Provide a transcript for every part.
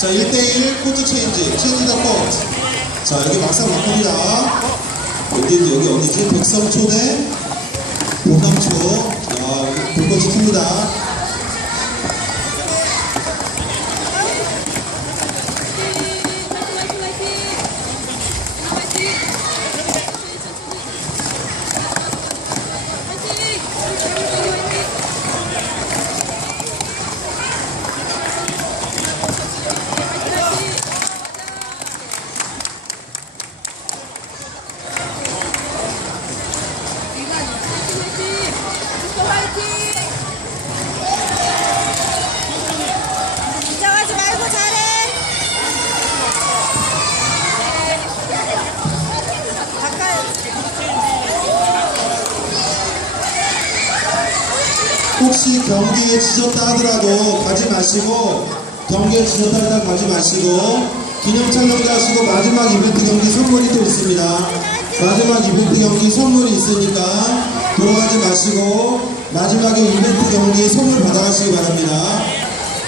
자, 1대1 코트 체인지. 체인지 더 코트. 자, 여기 막상 막힙니다. 어디지? 여기 어디지? 백성초 대 보남초. 야, 불꽃 지킵니다. 혹시 경기에 지졌다 하더라도 가지 마시고 경기에 지졌다 하더라도 가지 마시고 기념 촬영도 하시고 마지막 이벤트 경기 선물이 또 있습니다. 마지막 이벤트 경기 선물이 있으니까 돌아가지 마시고 마지막에 이벤트 경기 선물 받아가시기 바랍니다.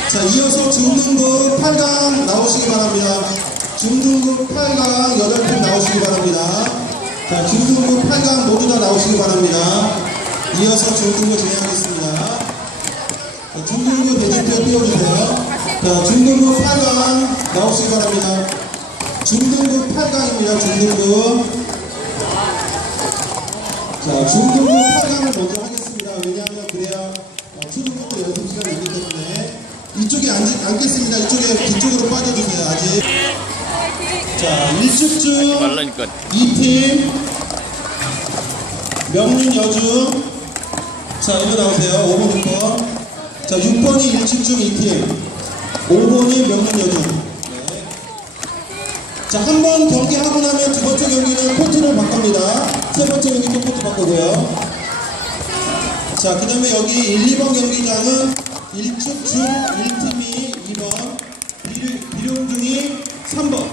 자 이어서 중등부 8강 나오시기 바랍니다. 중등부 8강 8팀 나오시기 바랍니다. 자 중등부 8강 모두 다 나오시기 바랍니다. 이어서 진행하겠습니다. 자, 중등부 대진표 띄워주세요. 자, 중등부 8강 나오시기 바랍니다. 중등부 8강입니다. 중등부. 자, 중등부 8강을 먼저 하겠습니다. 왜냐하면 그래야 어, 초등부터 연습 시간이 있기 때문에 이쪽에 앉, 앉겠습니다. 이쪽에 뒤쪽으로 빠져주세요. 아직. 자, 1집중 말라니까 2팀 명륜 여중 자 이리 나오세요 5번 6번 자 6번이 1집중 2팀. 5번이 명륜 여중. 네. 자 한 번 경기 하고 나면 두 번째 경기는 코트를 바꿉니다. 세 번째 경기 또 코트 바꾸고요. 자 그 다음에 여기 1, 2번 경기장은 1축 중 1팀이 2번 비룡 중이 3번